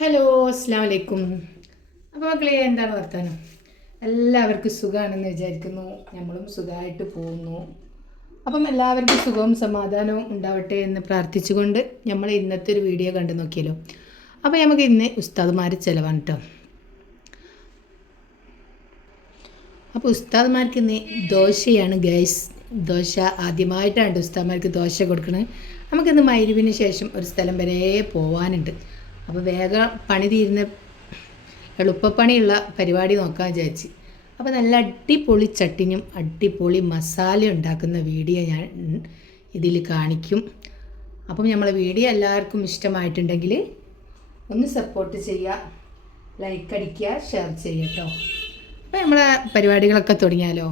Hello അസ്സാം വലൈക്കും അപ്പോൾ മക്കളെ എന്താണ് വർത്താനം? എല്ലാവർക്കും സുഖമാണെന്ന് വിചാരിക്കുന്നു. നമ്മളും സുഖമായിട്ട് പോകുന്നു. അപ്പം എല്ലാവർക്കും സുഖവും സമാധാനവും ഉണ്ടാവട്ടെ എന്ന് പ്രാർത്ഥിച്ചുകൊണ്ട് നമ്മൾ ഇന്നത്തെ ഒരു വീഡിയോ കണ്ടു നോക്കിയല്ലോ. അപ്പോൾ നമുക്ക് ഇന്ന് ഉസ്താദ്മാർ ചിലവാണ് കേട്ടോ അപ്പോൾ ഉസ്താദ്മാർക്ക് ഇന്ന് ദോശയാണ് ഗൈസ് ദോശ ആദ്യമായിട്ടാണ് ഉസ്താദ്മാർക്ക് ദോശ കൊടുക്കുന്നത് നമുക്കിന്ന് മൈരുവിന് ശേഷം ഒരു സ്ഥലം വരെ പോവാനുണ്ട്. അപ്പോൾ വേഗം പണി തീരുന്ന എളുപ്പപ്പണിയുള്ള പരിപാടി നോക്കാൻ വിചാരിച്ച്. അപ്പോൾ നല്ല അടിപൊളി ചട്ടിനും അടിപൊളി മസാല ഉണ്ടാക്കുന്ന വീഡിയോ ഞാൻ ഇതിൽ കാണിക്കും. അപ്പം നമ്മളെ വീഡിയോ എല്ലാവർക്കും ഇഷ്ടമായിട്ടുണ്ടെങ്കിൽ ഒന്ന് സപ്പോർട്ട് ചെയ്യുക ലൈക്ക് അടിക്കുക ഷെയർ ചെയ്യുക കേട്ടോ അപ്പോൾ നമ്മളെ പരിപാടികളൊക്കെ തുടങ്ങിയാലോ?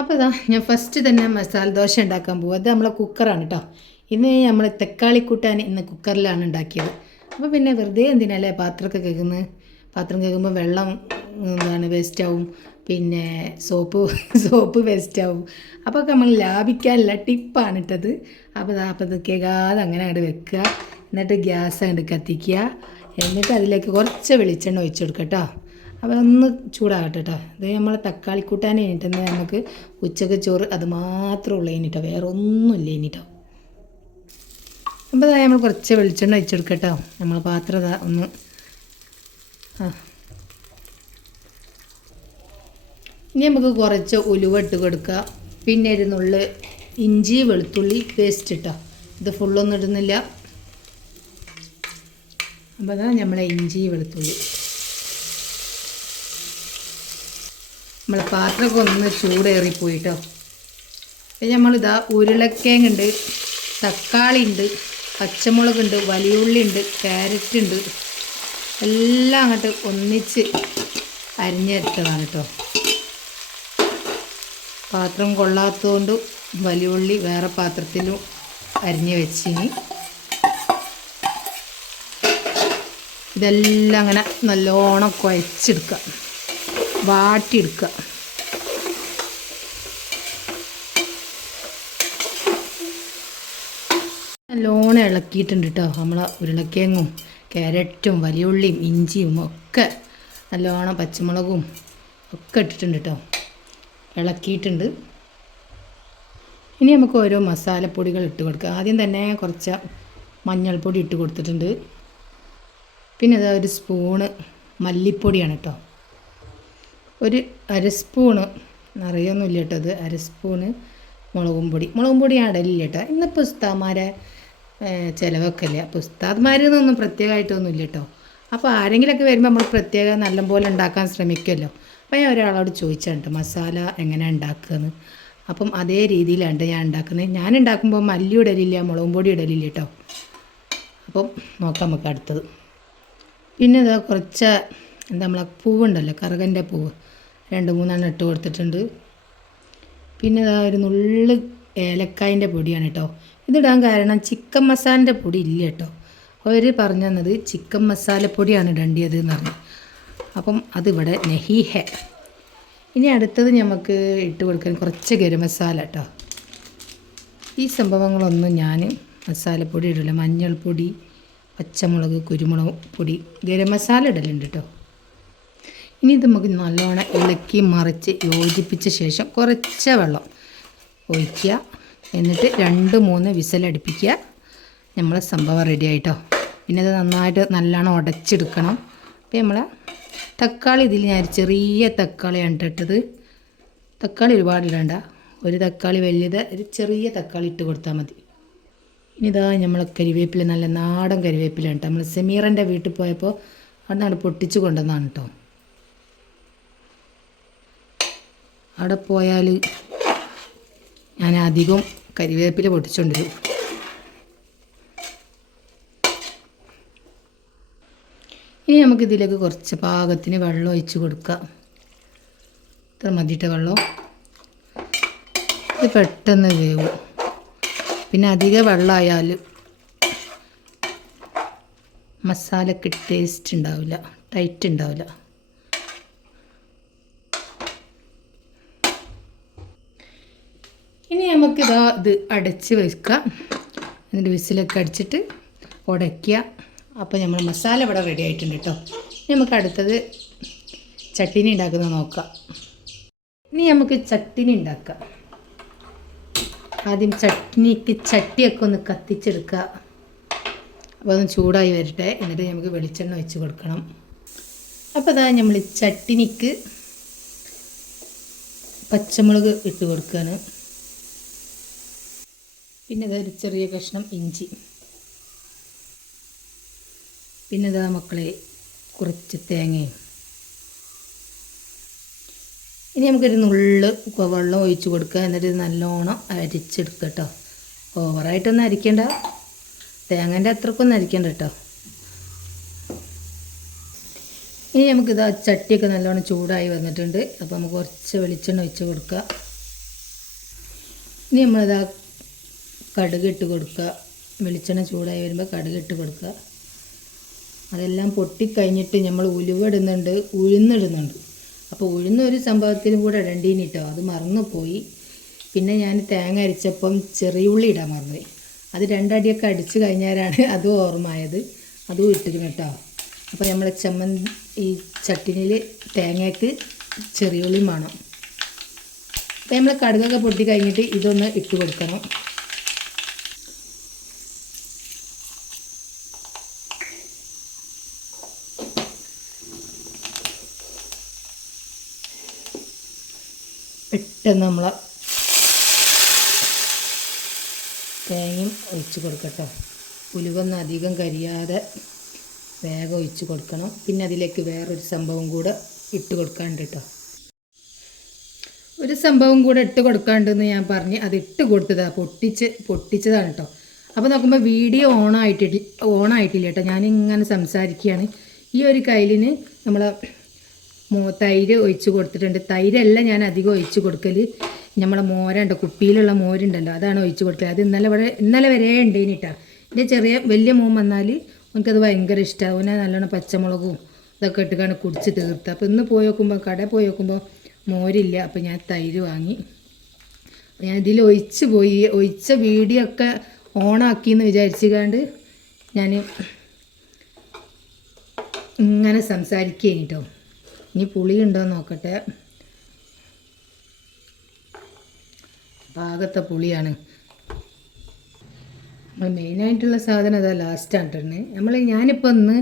അപ്പോൾ ഇതാ ഞാൻ ഫസ്റ്റ് തന്നെ മസാല ദോശ ഉണ്ടാക്കാൻ പോകും അത് നമ്മളെ കുക്കറാണ് കേട്ടോ ഇന്ന് നമ്മൾ തക്കാളി കൂട്ടാൻ ഇന്ന് കുക്കറിലാണ് ഉണ്ടാക്കിയത്. അപ്പോൾ പിന്നെ വെറുതെ എന്തിനല്ലേ പാത്രമൊക്കെ കേൾക്കുന്നത് പാത്രം കേൾക്കുമ്പോൾ വെള്ളം എന്താണ് വേസ്റ്റാവും പിന്നെ സോപ്പ് സോപ്പ് വേസ്റ്റാവും അപ്പോൾ നമ്മൾ ലാഭിക്കാനുള്ള ടിപ്പാണ് ഇട്ടത്. അപ്പോൾ അപ്പോൾ കേൾക്കാതെ അങ്ങനെ അങ്ങോട്ട് വെക്കുക. എന്നിട്ട് ഗ്യാസ് അങ്ങോട്ട് കത്തിക്കുക. എന്നിട്ട് അതിലേക്ക് കുറച്ച് വെളിച്ചെണ്ണ ഒഴിച്ചു കൊടുക്കുക കേട്ടോ അപ്പോൾ ഒന്ന് ചൂടാകട്ടെ കേട്ടോ ഇത് നമ്മൾ തക്കാളി കൂട്ടാൻ കഴിഞ്ഞിട്ടുണ്ടെങ്കിൽ നമുക്ക് ഉച്ചയ്ക്ക് ചോറ് അത് മാത്രമേ ഉള്ളൂ കഴിഞ്ഞിട്ടോ വേറെ ഒന്നുമില്ല കഴിഞ്ഞിട്ടോ അപ്പോൾ അതായത് നമ്മൾ കുറച്ച് വെളിച്ചെണ്ണ ഒഴിച്ചെടുക്കാം കേട്ടോ നമ്മൾ പാത്രം ഒന്ന് ആ. ഇനി നമുക്ക് കുറച്ച് ഉലുവ ഇട്ട് കൊടുക്കുക പിന്നെ ഒരു നുള്ള് ഇഞ്ചി വെളുത്തുള്ളി പേസ്റ്റ് ഇട്ടോ. ഇത് ഫുള്ളൊന്നും ഇടുന്നില്ല. അപ്പോൾ അതാ നമ്മളെ ഇഞ്ചി വെളുത്തുള്ളി. നമ്മളെ പാത്രമൊക്കെ ഒന്ന് ചൂടേറിപ്പോയിട്ടോ പിന്നെ നമ്മളിതാ ഉരുളക്കിഴങ്ങുണ്ട് തക്കാളി ഉണ്ട് പച്ചമുളകുണ്ട് വലിയുള്ളി ഉണ്ട് ക്യാരറ്റ് ഉണ്ട് എല്ലാം അങ്ങോട്ട് ഒന്നിച്ച് അരിഞ്ഞെടുത്തതാണ് കേട്ടോ പാത്രം കൊള്ളാത്തതുകൊണ്ട് വലിയുള്ളി വേറെ പാത്രത്തിലും അരിഞ്ഞ് വെച്ചിനി. ഇതെല്ലാം അങ്ങനെ നല്ലോണം കുഴച്ചെടുക്കുക വാട്ടിയെടുക്കുക നല്ലോണം ഇളക്കിയിട്ടുണ്ട് കേട്ടോ നമ്മൾ ഉരുളക്കിഴങ്ങും ക്യാരറ്റും വലിയുള്ളിയും ഇഞ്ചിയും ഒക്കെ നല്ലോണം പച്ചമുളകും ഒക്കെ ഇട്ടിട്ടുണ്ട് കേട്ടോ ഇളക്കിയിട്ടുണ്ട്. ഇനി നമുക്ക് ഓരോ മസാലപ്പൊടികൾ ഇട്ട് കൊടുക്കുക ആദ്യം തന്നെ കുറച്ച് മഞ്ഞൾപ്പൊടി ഇട്ട് കൊടുത്തിട്ടുണ്ട്. പിന്നെ അത് ഒരു സ്പൂണ് മല്ലിപ്പൊടിയാണ് കേട്ടോ ഒരു അര സ്പൂണ് നിറയൊന്നുമില്ല കേട്ടോ അത് അര സ്പൂണ് മുളകും പൊടി. മുളകും പൊടി ആടലില്ല കേട്ടോ ഇന്നിപ്പോൾ ഉസ്താദ്മാരെ ചിലവൊക്കെ ഇല്ല അപ്പോൾ ഉസ്താദ്മാരെന്നൊന്നും പ്രത്യേകമായിട്ടൊന്നും ഇല്ല കേട്ടോ അപ്പോൾ ആരെങ്കിലുമൊക്കെ വരുമ്പോൾ നമ്മൾ പ്രത്യേകം നല്ലപോലെ ഉണ്ടാക്കാൻ ശ്രമിക്കുമല്ലോ അപ്പോൾ ഞാൻ ഒരാളോട് ചോദിച്ചാണ് കേട്ടോ മസാല എങ്ങനെ ഉണ്ടാക്കുകയെന്ന് അപ്പം അതേ രീതിയിലാണ് ഞാൻ ഉണ്ടാക്കുന്നത്. ഞാൻ ഉണ്ടാക്കുമ്പോൾ മല്ലി ഇടലില്ല മുളകും പൊടി ഇടലില്ല കേട്ടോ അപ്പം നോക്കാം നമുക്ക് അടുത്തത്. പിന്നെ ഇതാ കുറച്ച് എന്താ നമ്മളെ പൂവുണ്ടല്ലോ കറുകന്റെ പൂവ്. രണ്ട് മൂന്നെണ്ണം ഇട്ട് കൊടുത്തിട്ടുണ്ട്. പിന്നെ ഇതാ ഒരു നുള്ള് ഏലക്കായന്റെ പൊടിയാണ് കേട്ടോ ഇതിടാൻ കാരണം ചിക്കൻ മസാലന്റെ പൊടി ഇല്ല കേട്ടോ. അവർ പറഞ്ഞു തന്നത് ചിക്കൻ മസാലപ്പൊടിയാണ് ഇടേണ്ടത് എന്ന് പറഞ്ഞു. അപ്പം അതിവിടെ നെഹിഹെ. ഇനി അടുത്തത് നമുക്ക് ഇട്ട് കൊടുക്കാൻ കുറച്ച് ഗരം മസാല കേട്ടോ. ഈ സംഭവങ്ങളൊന്നും ഞാൻ മസാലപ്പൊടി ഇടില്ല മഞ്ഞൾപ്പൊടി പച്ചമുളക് കുരുമുളക് പൊടി ഗരം മസാല ഇടലുണ്ട് കേട്ടോ. ഇനി ഇത് നമുക്ക് നല്ലോണം ഇളക്കി മറിച്ച് യോജിപ്പിച്ച ശേഷം കുറച്ച് വെള്ളം ഒഴിക്കുക. എന്നിട്ട് രണ്ട് മൂന്ന് വിസലടിപ്പിക്കുക. നമ്മൾ സംഭവം റെഡി ആയിട്ടോ. പിന്നെ അത് നന്നായിട്ട് നല്ലോണം ഉടച്ചെടുക്കണം. അപ്പോൾ നമ്മൾ തക്കാളി ഇതിൽ ഞാൻ ചെറിയ തക്കാളിയാണ് ഇട്ടത്. തക്കാളി ഒരുപാട് ഇടണ്ട. ഒരു തക്കാളി വലിയത് ഒരു ചെറിയ തക്കാളി ഇട്ട് കൊടുത്താൽ മതി. ഇനി ഇതാ നമ്മൾ കരിവേപ്പില നല്ല നാടൻ കരിവേപ്പിലാണ് കേട്ടോ. നമ്മൾ സെമീറിന്റെ വീട്ടിൽ പോയപ്പോൾ അവിടെ നിന്ന് പൊട്ടിച്ച് കൊണ്ടുവന്നാണ് കേട്ടോ. അവിടെ പോയാൽ ഞാൻ അധികം കരിവേപ്പില പൊട്ടിച്ചുകൊണ്ടിരും ഇനി നമുക്കിതിലേക്ക് കുറച്ച് പാകത്തിന് വെള്ളം ഒഴിച്ച് കൊടുക്കാം. ഇത്ര മതിയിട്ട വെള്ളം. ഇത് പെട്ടെന്ന് വേവും. പിന്നെ അധിക വെള്ളമായാൽ മസാലക്ക് ടേസ്റ്റ് ഉണ്ടാവില്ല ടൈറ്റ് ഉണ്ടാവില്ല. ഇനി നമുക്കിതാ ഇത് അടച്ച് വെക്കുക. എന്നിട്ട് വിസിലൊക്കെ അടിച്ചിട്ട് ഉടയ്ക്കുക. അപ്പോൾ നമ്മൾ മസാല ഇവിടെ റെഡി ആയിട്ടുണ്ട് കേട്ടോ നമുക്ക് അടുത്തത് ചട്ടിനി ഉണ്ടാക്കുന്നത് നോക്കാം. ഇനി നമുക്ക് ചട്ടിനി ഉണ്ടാക്കാം. ആദ്യം ചട്നിക്ക് ചട്ടിയൊക്കെ ഒന്ന് കത്തിച്ചെടുക്കുക. അപ്പോൾ ഒന്ന് ചൂടായി വരട്ടെ. എന്നിട്ട് നമുക്ക് വെളിച്ചെണ്ണ വെച്ച് കൊടുക്കണം. അപ്പോൾ അതാ നമ്മൾ ചട്ടിനിക്ക് പച്ചമുളക് ഇട്ട് കൊടുക്കുകയാണ് പിന്നെ ഇതൊരു ചെറിയ കഷ്ണം ഇഞ്ചി. പിന്നെ ഇതാ മക്കളെ കുറച്ച് തേങ്ങയും. ഇനി നമുക്കൊരു നുള്ള് വെള്ളം ഒഴിച്ച് കൊടുക്കുക. എന്നിട്ട് നല്ലോണം അരിച്ചെടുക്കുക കേട്ടോ ഓവറായിട്ടൊന്നും അരിക്കണ്ട. തേങ്ങേന്റെ അത്രക്കൊന്നും അരിക്കണ്ട കേട്ടോ. ഇനി നമുക്കിത് ആ ചട്ടിയൊക്കെ നല്ലോണം ചൂടായി വന്നിട്ടുണ്ട്. അപ്പോൾ നമുക്ക് കുറച്ച് വെളിച്ചെണ്ണ ഒഴിച്ച് കൊടുക്കുക ഇനി നമ്മളിതാ ഇട്ട് കൊടുക്കുക. വെളിച്ചെണ്ണ ചൂടായി വരുമ്പോൾ കടുക് ഇട്ട് കൊടുക്കുക. അതെല്ലാം പൊട്ടിക്കഴിഞ്ഞിട്ട് നമ്മൾ ഉലുവിടുന്നുണ്ട് ഉഴുന്നിടുന്നുണ്ട്. അപ്പോൾ ഉഴുന്ന ഒരു സംഭവത്തിനും കൂടെ ഇടണ്ടീനി കേട്ടോ അത് മറന്നുപോയി. പിന്നെ ഞാൻ തേങ്ങ അരിച്ചപ്പം ചെറിയ ഉള്ളി ഇടാൻ മറന്നുപോയി. അത് രണ്ടടിയൊക്കെ അടിച്ച് കഴിഞ്ഞാലാണ് അതും ഓർമ്മയത് അതും ഇട്ടിരുന്നു കേട്ടോ അപ്പോൾ നമ്മൾ ചമ്മൻ ഈ ചട്ടിനിൽ തേങ്ങയ്ക്ക് ചെറിയ ഉള്ളിയും വേണം. അപ്പോൾ നമ്മൾ കടുകൊക്കെ പൊട്ടി കഴിഞ്ഞിട്ട് ഇതൊന്ന് ഇട്ട് കൊടുക്കണം. പെട്ടെന്ന് നമ്മൾ തേങ്ങയും ഒഴിച്ച് കൊടുക്കട്ടോ. ഉലുവൊന്നും അധികം കരിയാതെ വേഗം ഒഴിച്ച് കൊടുക്കണം. പിന്നെ അതിലേക്ക് വേറൊരു സംഭവം കൂടെ ഇട്ട് കൊടുക്കാണ്ട് കേട്ടോ. ഒരു സംഭവം കൂടെ ഇട്ട് കൊടുക്കാണ്ടെന്ന് ഞാൻ പറഞ്ഞ് അത് ഇട്ട് കൊടുത്തതാ. പൊട്ടിച്ച് പൊട്ടിച്ചതാണ് കേട്ടോ. അപ്പോൾ നോക്കുമ്പോൾ വീഡിയോ ഓൺ ആയിട്ടില്ല ഓൺ ആയിട്ടില്ല കേട്ടോ. ഞാനിങ്ങനെ സംസാരിക്കുകയാണ്. ഈ ഒരു കയ്യിലിന് നമ്മൾ തൈര് ഒഴിച്ച് കൊടുത്തിട്ടുണ്ട്. തൈരല്ല ഞാൻ അധികം ഒഴിച്ച് കൊടുക്കൽ നമ്മളെ മോരുണ്ട് കുപ്പിയിലുള്ള മോരുണ്ടല്ലോ അതാണ് ഒഴിച്ച് കൊടുക്കൽ അത് ഇന്നലെ ഇവിടെ ഇന്നലെ വരെ ഉണ്ടേനി കേട്ടോ എന്റെ ചെറിയ വലിയ മോൻ വന്നാൽ എനിക്കത് ഭയങ്കര ഇഷ്ടമാവും അവനെ നല്ലോണം പച്ചമുളകും ഇതൊക്കെ ഇട്ടുകാണ് കുടിച്ച് തീർത്ത്. അപ്പോൾ ഇന്ന് പോയി നോക്കുമ്പോൾ കടയിൽ പോയി നോക്കുമ്പോൾ മോരില്ല. അപ്പോൾ ഞാൻ തൈര് വാങ്ങി. ഞാൻ ഇതിൽ ഒഴിച്ച് പോയി. ഒഴിച്ച വീഡിയോ ഒക്കെ ഓണാക്കി എന്ന് വിചാരിച്ചുകൊണ്ട് ഞാൻ ഇങ്ങനെ സംസാരിക്കുകയാണ് കേട്ടോ ഇനി പുളി ഉണ്ടോ നോക്കട്ടെ. പാകത്തെ പുളിയാണ്. നമ്മൾ മെയിനായിട്ടുള്ള സാധനം അതാ ലാസ്റ്റാണ് ഇട്ടിരുന്നത് നമ്മൾ ഞാനിപ്പോൾ ഒന്ന്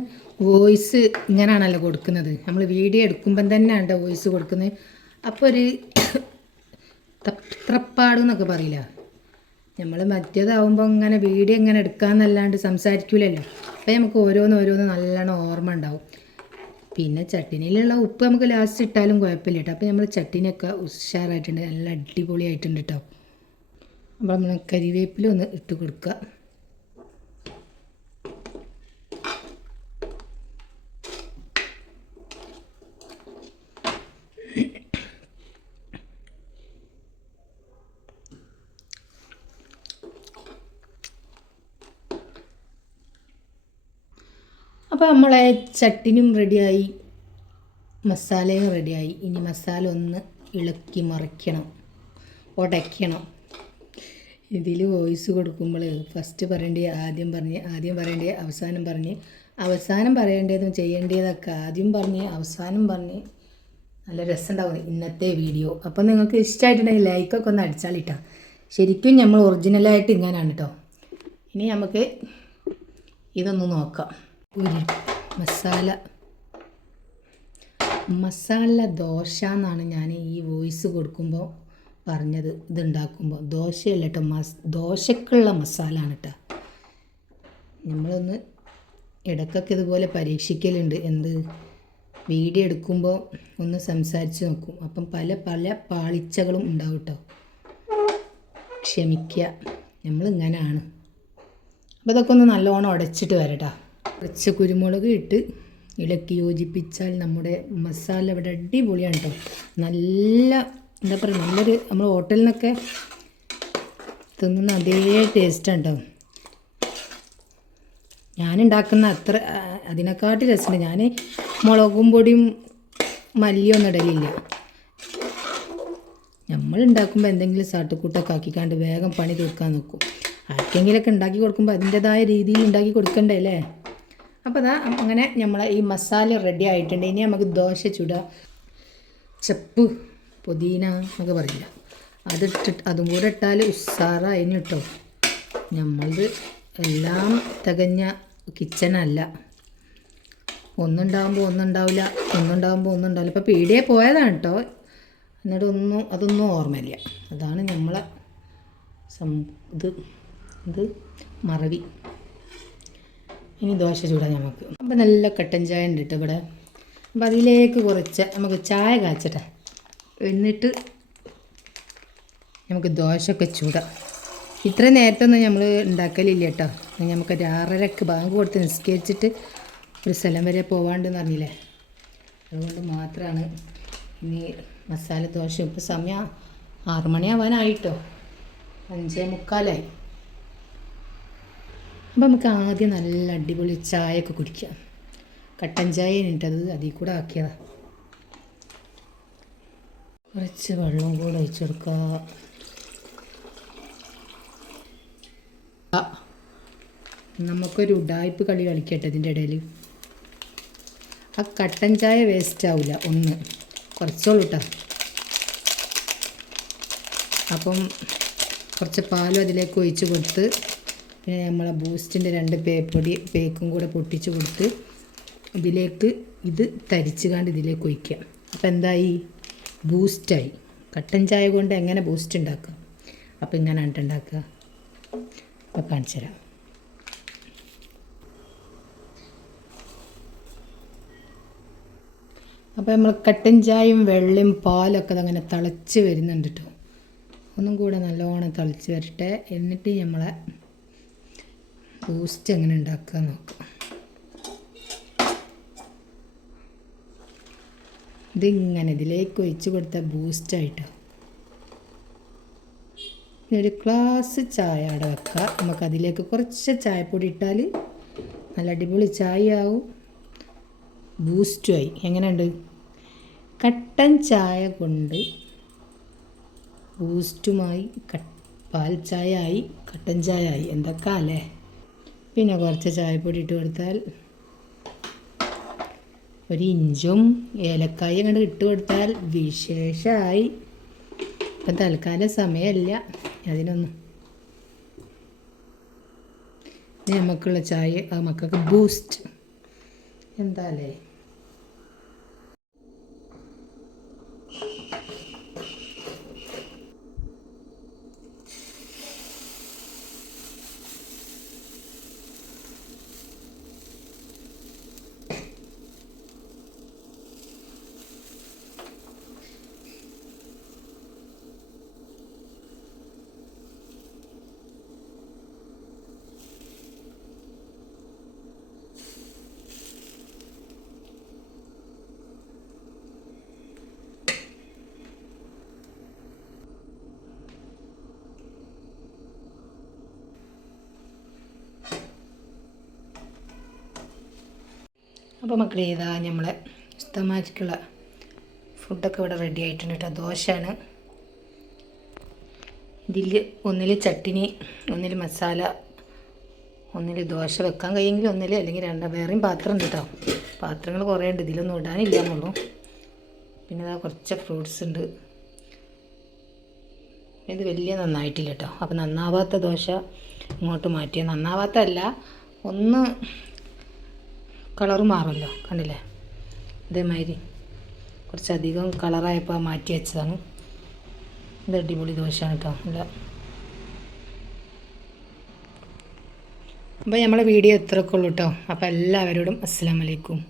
വോയിസ് ഇങ്ങനെയാണല്ലോ കൊടുക്കുന്നത്. നമ്മൾ വീഡിയോ എടുക്കുമ്പം തന്നെയാണ് വോയിസ് കൊടുക്കുന്നത്. അപ്പോൾ ഒരു തത്രപ്പാട് എന്നൊക്കെ പറയില്ല. നമ്മൾ മറ്റേതാവുമ്പോൾ ഇങ്ങനെ വീഡിയോ ഇങ്ങനെ എടുക്കാമെന്നല്ലാണ്ട് സംസാരിക്കൂലല്ലോ. അപ്പോൾ നമുക്ക് ഓരോന്ന് ഓരോന്ന് നല്ലോണം ഓർമ്മ ഉണ്ടാവും. പിന്നെ ചട്ടിനിയിലുള്ള ഉപ്പ് നമുക്ക് ലാസ്റ്റ് ഇട്ടാലും കുഴപ്പമില്ല കേട്ടോ അപ്പോൾ നമ്മൾ ചട്ടിനിയൊക്കെ ഉഷാറായിട്ടുണ്ട് നല്ല അടിപൊളിയായിട്ടുണ്ട് കേട്ടോ അപ്പോൾ നമ്മൾ കരിവേപ്പില ഒന്ന് ഇട്ട് കൊടുക്കുക അപ്പോൾ നമ്മളെ ചട്ടിനും റെഡിയായി. മസാലയും റെഡിയായി. ഇനി മസാല ഒന്ന് ഇളക്കി മറിക്കണം. ഉടയ്ക്കണം ഇതിൽ വോയിസ് കൊടുക്കുമ്പോൾ ഫസ്റ്റ് പറയേണ്ടത് ആദ്യം പറഞ്ഞ് ആദ്യം പറയേണ്ടത് അവസാനം പറഞ്ഞ്. അവസാനം പറയേണ്ടതും ചെയ്യേണ്ടതൊക്കെ ആദ്യം പറഞ്ഞ് അവസാനം പറഞ്ഞ്. നല്ല രസമുണ്ടാവും ഇന്നത്തെ വീഡിയോ. അപ്പോൾ നിങ്ങൾക്ക് ഇഷ്ടമായിട്ടുണ്ടെങ്കിൽ ലൈക്കൊക്കെ ഒന്ന് അടിച്ചാളിട്ടാ ശരിക്കും നമ്മൾ ഒറിജിനലായിട്ട് ഇങ്ങനെയാണ് കേട്ടോ ഇനി നമുക്ക് ഇതൊന്ന് നോക്കാം. ഒരു മസാല. മസാല ദോശ എന്നാണ് ഞാൻ ഈ വോയിസ് കൊടുക്കുമ്പോൾ പറഞ്ഞത് ഇതുണ്ടാക്കുമ്പോൾ ദോശയല്ല കേട്ടോ മസ് ദോശക്കുള്ള മസാല ആണ് കേട്ടോ നമ്മളൊന്ന് ഇടയ്ക്കൊക്കെ ഇതുപോലെ പരീക്ഷിക്കലുണ്ട് എന്ത് വീഡിയോ എടുക്കുമ്പോൾ ഒന്ന് സംസാരിച്ച് നോക്കും. അപ്പം പല പല പാളിച്ചകളും ഉണ്ടാവും കേട്ടോ ക്ഷമിക്കുക നമ്മളിങ്ങനെയാണ് അപ്പോൾ ഇതൊക്കെ ഒന്ന് നല്ലോണം ഉടച്ചിട്ട് വരട്ടാ. കുറച്ച് കുരുമുളക് ഇട്ട് ഇളക്കി യോജിപ്പിച്ചാൽ നമ്മുടെ മസാല ഇവിടെ അടിപൊളിയാണ് കേട്ടോ നല്ല എന്താ പറയുക നല്ലൊരു നമ്മൾ ഹോട്ടലിൽ നിന്നൊക്കെ തിന്നുന്ന അതേ ടേസ്റ്റാണ് കേട്ടോ ഞാനുണ്ടാക്കുന്ന അത്ര അതിനെക്കാട്ടി രസമുണ്ട്. ഞാൻ മുളകും പൊടിയും മല്ലിയൊന്നും ഇടലില്ല. നമ്മൾ ഉണ്ടാക്കുമ്പോൾ എന്തെങ്കിലും സാട്ടുകൂട്ടൊക്കെ ആക്കിക്കാണ്ട് വേഗം പണി തീർക്കാൻ നോക്കും. ആർക്കെങ്കിലൊക്കെ ഉണ്ടാക്കി കൊടുക്കുമ്പോൾ അതിന്റെതായ രീതിയിൽ ഉണ്ടാക്കി കൊടുക്കണ്ടേ അല്ലേ? അപ്പോൾ അതാ അങ്ങനെ നമ്മളെ ഈ മസാല റെഡി ആയിട്ടുണ്ട്. ഇനി നമുക്ക് ദോശ ചുടുക ചപ്പ് പുതിന എന്നൊക്കെ പറയില്ല. അതിട്ടിട്ട് അതും കൂടെ ഇട്ടാൽ ഉസ്സാറായിന് കേട്ടോ നമ്മളത് എല്ലാം തികഞ്ഞ കിച്ചണല്ല ഒന്നുണ്ടാകുമ്പോൾ ഒന്നുണ്ടാവില്ല ഒന്നുണ്ടാകുമ്പോൾ ഒന്നുണ്ടാവില്ല. ഇപ്പോൾ പീടിയേ പോയതാണ് കേട്ടോ എന്നിട്ട് ഒന്നും അതൊന്നും ഓർമ്മയില്ല. അതാണ് നമ്മളെ സം ഇത് ഇത് മറവി. ഇനി ദോശ ചൂടാം നമുക്ക് അപ്പം നല്ല കട്ടൻ ചായ ഉണ്ട് ഇവിടെ. അപ്പം അതിലേക്ക് കുറച്ച് നമുക്ക് ചായ കാച്ചട്ടെ. എന്നിട്ട് നമുക്ക് ദോശയൊക്കെ ചൂടാം. ഇത്ര നേരത്തൊന്നും നമ്മൾ ഉണ്ടാക്കലില്ല കേട്ടോ നമുക്ക് ഒരു ആറരക്ക് ബാങ്ക് കൊടുത്ത് നിസ്കരിച്ചിട്ട് ഒരു സ്ഥലം വരെ പോവാണ്ടെന്ന് പറഞ്ഞില്ലേ അതുകൊണ്ട് മാത്രമാണ് ഇനി മസാല ദോശ ഇപ്പോൾ സമയം ആറുമണിയാവാനായിട്ടോ അഞ്ചേ മുക്കാലായി. അപ്പോൾ നമുക്ക് ആദ്യം നല്ല അടിപൊളി ചായയൊക്കെ കുടിക്കാം. കട്ടൻ ചായ ഇട്ടത് അതിൽ കൂടെ ആക്കിയതാണ് കുറച്ച് വെള്ളം കൂടെ ഒഴിച്ചു കൊടുക്കുക നമുക്കൊരു ഉഡായ്പ് കളി കളിക്കട്ടെ ഇതിന്റെ ഇടയിൽ ആ കട്ടൻ ചായ വേസ്റ്റ് ആവില്ല ഒന്ന്. കുറച്ചോളൂ കേട്ടോ അപ്പം കുറച്ച് പാലും അതിലേക്ക് ഒഴിച്ച് കൊടുത്ത് പിന്നെ നമ്മളെ ബൂസ്റ്റിന്റെ രണ്ട് പേപ്പൊടി പേക്കും കൂടെ പൊട്ടിച്ച് കൊടുത്ത് ഇതിലേക്ക് ഇത് തരിച്ചുകാണ്ട് ഇതിലേക്ക് ഒഴിക്കുക. അപ്പോൾ എന്തായി? ബൂസ്റ്റായി. കട്ടൻ ചായ കൊണ്ട് എങ്ങനെ ബൂസ്റ്റ് ഉണ്ടാക്കുക? അപ്പോൾ ഇങ്ങനെ ഉണ്ടാക്കുക. അപ്പോൾ കാണിച്ചു തരാം. അപ്പോൾ നമ്മൾ കട്ടൻ ചായയും വെള്ളയും പാലൊക്കെ അതങ്ങനെ തിളച്ച് വരുന്നുണ്ട് കേട്ടോ. ഒന്നും കൂടെ നല്ലോണം തിളച്ച് വരട്ടെ. എന്നിട്ട് നമ്മളെ ബൂസ്റ്റ് എങ്ങനെ ഉണ്ടാക്കുക നോക്കാം. ഇതിങ്ങനെ ഇതിലേക്ക് ഒഴിച്ചു കൊടുത്ത ബൂസ്റ്റായിട്ടോ ഇനി ഒരു ഗ്ലാസ് ചായ അവിടെ വെക്കുക. നമുക്ക് അതിലേക്ക് കുറച്ച് ചായപ്പൊടി ഇട്ടാൽ നല്ല അടിപൊളി ചായ ആവും ബൂസ്റ്റുമായി എങ്ങനെയുണ്ട്? കട്ടൻ ചായ കൊണ്ട് ബൂസ്റ്റുമായി പാൽ ചായ ആയി കട്ടൻ ചായ ആയി. എന്തൊക്കെ അല്ലേ പിന്നെ കുറച്ച് ചായപ്പൊടി ഇട്ട് കൊടുത്താൽ ഒരു ഇഞ്ചും ഏലക്കായും അങ്ങോട്ട് ഇട്ട് കൊടുത്താൽ വിശേഷമായി ഇപ്പം തൽക്കാലം സമയമല്ല. അതിനൊന്നും നമുക്കുള്ള ചായ മക്കൾക്ക് ബൂസ്റ്റ് എന്താ അല്ലേ? അപ്പോൾ മക്കളെ ഇതാ നമ്മളെ ഇഷ്ടമായിട്ടുള്ള ഫുഡൊക്കെ ഇവിടെ റെഡി ആയിട്ടുണ്ട് കേട്ടോ ദോശയാണ്. ഇതിൽ ഒന്നിൽ ചട്ടിനി ഒന്നിൽ മസാല ഒന്നിൽ ദോശ വെക്കാൻ കഴിയെങ്കിൽ ഒന്നിൽ അല്ലെങ്കിൽ രണ്ട് വേറെയും പാത്രം ഉണ്ട് കേട്ടോ പാത്രങ്ങൾ കുറേ ഉണ്ട് ഇതിലൊന്നും ഇടാനില്ല എന്നുള്ളൂ. പിന്നെ ഇതാ കുറച്ച് ഫ്രൂട്ട്സ് ഉണ്ട്. ഇത് വലിയ നന്നായിട്ടില്ല കേട്ടോ അപ്പോൾ നന്നാവാത്ത ദോശ ഇങ്ങോട്ട് മാറ്റിയ നന്നാവാത്തല്ല ഒന്ന് കളർ മാറുമല്ലോ കണ്ടില്ലേ? ഇതേമാതിരി കുറച്ചധികം കളറായപ്പോൾ മാറ്റി വെച്ചതാണ്. ഇത് അടിപൊളി ദോശയാണ് കേട്ടോ നല്ല. അപ്പോൾ നമ്മളെ വീഡിയോ ഇത്രക്കുള്ളൂ കേട്ടോ. അപ്പോൾ എല്ലാവരോടും അസ്സാം വലൈക്കും